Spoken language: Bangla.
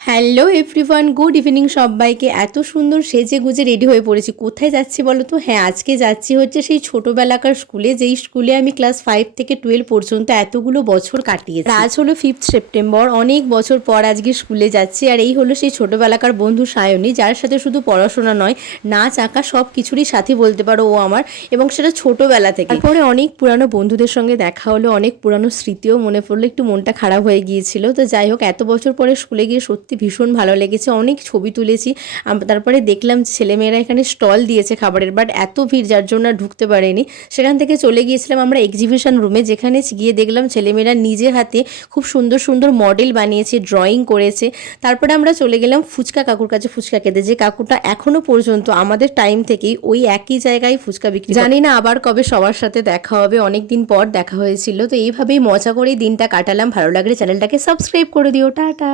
হ্যালো এভরিওয়ান, গুড ইভিনিং সবাইকে। এত সুন্দর সেজে গুজে রেডি হয়ে পড়েছি। কোথায় যাচ্ছি বলো তো? হ্যাঁ, আজকে যাচ্ছি হচ্ছে সেই ছোটোবেলাকার স্কুলে, যেই স্কুলে আমি ক্লাস 5 থেকে 12 পর্যন্ত এতগুলো বছর কাটিয়েছি। আজ হলো 5th সেপ্টেম্বর, অনেক বছর পর আজকে স্কুলে যাচ্ছি। আর এই হলো সেই ছোটোবেলাকার বন্ধু সায়নী, যার সাথে শুধু পড়াশোনা নয়, নাচ আঁকা সব কিছুরই সাথী বলতে পারো ও আমার, এবং সেটা ছোটোবেলা থেকে। তারপরে অনেক পুরানো বন্ধুদের সঙ্গে দেখা হলো, অনেক পুরানো স্মৃতিও মনে পড়লো, একটু মনটা খারাপ হয়ে গিয়েছিল। তো যাই হোক, এত বছর পরে স্কুলে গিয়ে সত্যি ভীষণ ভালো লেগেছে, অনেক ছবি তুলেছি। তারপরে দেখলাম ছেলেমেয়েরা এখানে স্টল দিয়েছে খাবারের, বাট এত ভিড় যার জন্য ঢুকতে পারেনি। সেখান থেকে চলে গিয়েছিলাম আমরা এক্সিবিশন রুমে, যেখানে গিয়ে দেখলাম ছেলেমেয়েরা নিজের হাতে খুব সুন্দর সুন্দর মডেল বানিয়েছে, ড্রয়িং করেছে। তারপরে আমরা চলে গেলাম ফুচকা কাকুর কাছে ফুচকা খেতে, যে কাকুটা এখনো পর্যন্ত আমাদের টাইম থেকেই ওই একই জায়গায় ফুচকা বিক্রি। জানি না আবার কবে সবার সাথে দেখা হবে, অনেক দিন পর দেখা হয়েছিল। তো এইভাবেই মজা করেই দিনটা কাটালাম। ভালো লাগলে চ্যানেলটাকে সাবস্ক্রাইব করে দিও। টাটা।